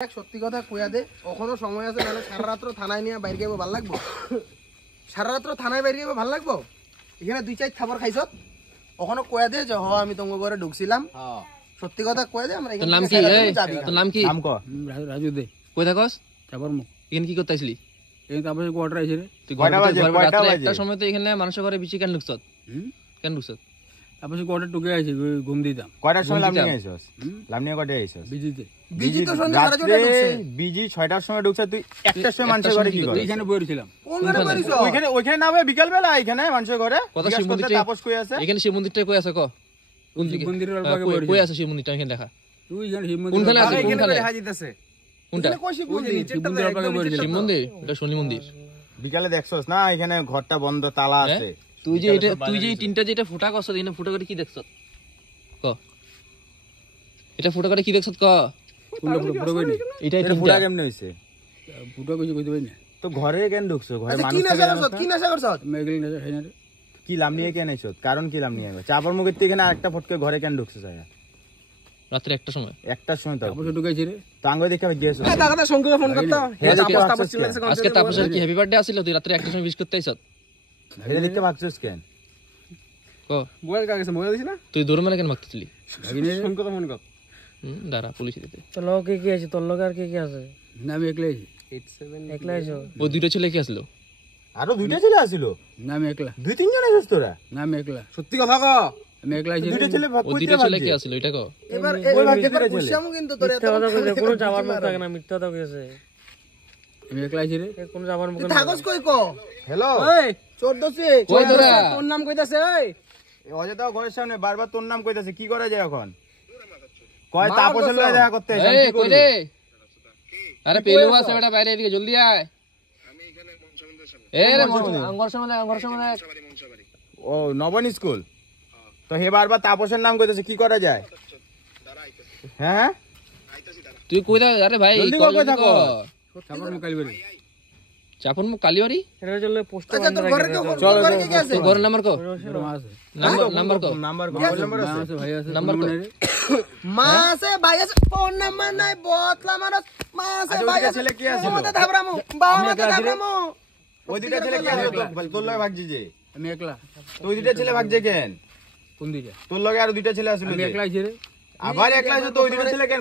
সত্যি কথা কইয়া দে ওখানে সময় আছে নাহলে সারা রাত্র থানায় নিয়ে বাইরে গিয়ে ভালো লাগবো সারা রাত্র থানায় বাইরে গিয়ে ভালো লাগবো এখানে দুই চার খাবার খাইছ ওখানে কইয়া দে যে হ আমি তোমার ঘরে ঢুকছিলাম সত্যি কথা কইয়া দে আমরা এখানে নাম কি তোর নাম কি নাম ক রাজু দে কই থাকস চাপর মুখ এখানে কি করতে আসলি এই তারপরে কোয়ার্টার আইছে রে তুই কয়টা বাজে একটা সময় তো এখানে মানুষের ঘরে বেশি কেন ঢুকছ কেন ঢুকছ তারপরে কোয়ার্টার টুকে আইছে ঘুম দিতাম কয়টার সময় লামনি আইছস লামনি কয়টা আইছস বিজিতে বিজি তো সন্ধ্যা 12টা ঢুকছে বিজি 6টার সময় ঢুকছ তুই একটার সময় মানুষের ঘরে কি করিস এখানে বইছিলাম কোন ঘরে করিস ওইখানে না ভাই বিকাল বেলা এখানে মানুষের ঘরে কথা শিব মন্দিরটা তাপস কই আছে এখানে শিব মন্দিরটা কই আছে ক কোন দিকে মন্দিরের আগে কই আছে শিব মন্দিরটা এখানে দেখা তুই জানিস শিব মন্দির কোনখানে আছে কোনখানে দেখা দিতেছে কোনটা ওই যে নিচেরটাতে একদম নিচেরটা শিব মন্দির এটা শনি মন্দির বিকালে দেখছস না এখানে ঘরটা বন্ধ তালা আছে তুই যে তিনটা যেটা ফোটা করছ এখানে ফোটা করে কি দেখছ ক এটা ফোটা করে কি দেখছ ক কোনটা পুরো কই নাই এটা এটা ফুটা কেমনে হইছে ফুটো কইছে কইতে পারি না তো ঘরে কেন ঢুকছো ঘরে মানুষ কি নেশা করছ কি নেশা করছ মেগলি না হয় না রে কি লামনি কেন আইছস কারণ কি লামনি আইবা চাপর মুখের থেকে এখানে আরেকটা ফটকে ঘরে কেন ঢুকছো যায় রাত্রে একটা সময় একটার সময় তো তারপরে ঢুকাইছে রে তাঙ্গ দেখে গিয়েছো দাদা শঙ্কুকে ফোন করতে হে তাপস আজকে তাপসের কি হ্যাপি বার্থডে আছিল তুই রাত্রে একটা সময় উইশ করতে আইছ এটা দেখতে ভাগছস কেন ক মোবাইল কাগজে মোবাইল দিছ না তুই দৌড় মেলা কেন ভাগতেছিলি শঙ্কর ফোন কর দাঁড়া পুলিশ দিতে তোর লগে কে কি আছে তোর লগে আর কে কি আছে না আমি একলাই আছি একলা আইছো ও দুইটা ছেলে কি আসলো আরো দুইটা ছেলে আসিল না আমি একলা দুই তিনজন আছিস তোরা না আমি একলা সত্যি কথা ক আমি একলা আছি দুইটা ছেলে ও দুইটা ছেলে কি আসলো এটা ক এবার ওই ভাগ্যে এবার দুইটা ছেলে। বুঝামু কিন্তু তোর এত মিথ্যা কথা কইছে কোনো যাবার মুখ থাকে না মিথ্যা কথা কইছে আমি একলা আছি রে কোনো যাবার মুখ থাকস কই ক হ্যালো ওই 14 কই তোরা তোর নাম কইতাছে ওই অজেতা ঘরের সামনে বারবার তোর নাম কইতাছে কি করা যায় এখন কয় তাপসের লয়ে দেখা করতে এসে এই কি কই করবি রে আরে পেলু আছে বেটা বাইরে এদিকে জলদি আয় আমি এখানে মনসামন্দের সামনে এ রে আঙ্গর সামনে ও নবন স্কুল তো হে বারবার তাপসের নাম কইতাছে কি করা যায় হ্যাঁ তুই কই দা আরে ভাই জলদি কল কই জলদি থাকো। কর। তারপর মুকালি বাড়ি চাপন মুখ কালিবাড়ি এটা চলে পোস্ট আচ্ছা তোর ঘরে তো ঘরে কি আছে তোর ঘরের নাম্বার কো মা আছে নাম্বার কো নাম্বার মোবাইল নাম্বার মা আছে আছে ভাই আছে নাম্বার নাম্বার কো? নাই রে মা আছে ভাই আছে ফোন নাম্বার নাই বতলা মারস মা আছে আচ্ছা, ভাই ওইদিকে আছে ছেলে কি আছে? মতে ধাবরামু বাবাতে ধাবরামু ওই দুইটা ছেলে কি আছে তোর লগে ভাগজি যে আমি একলা তো ওই দুইটা ছেলে ভাগছে কেন কোন দিকে তোর লগে আর দুইটা ছেলে আসলে আমি একলা আছি রে আবার একলা আছে তো ওই দুইটা ছেলে কেন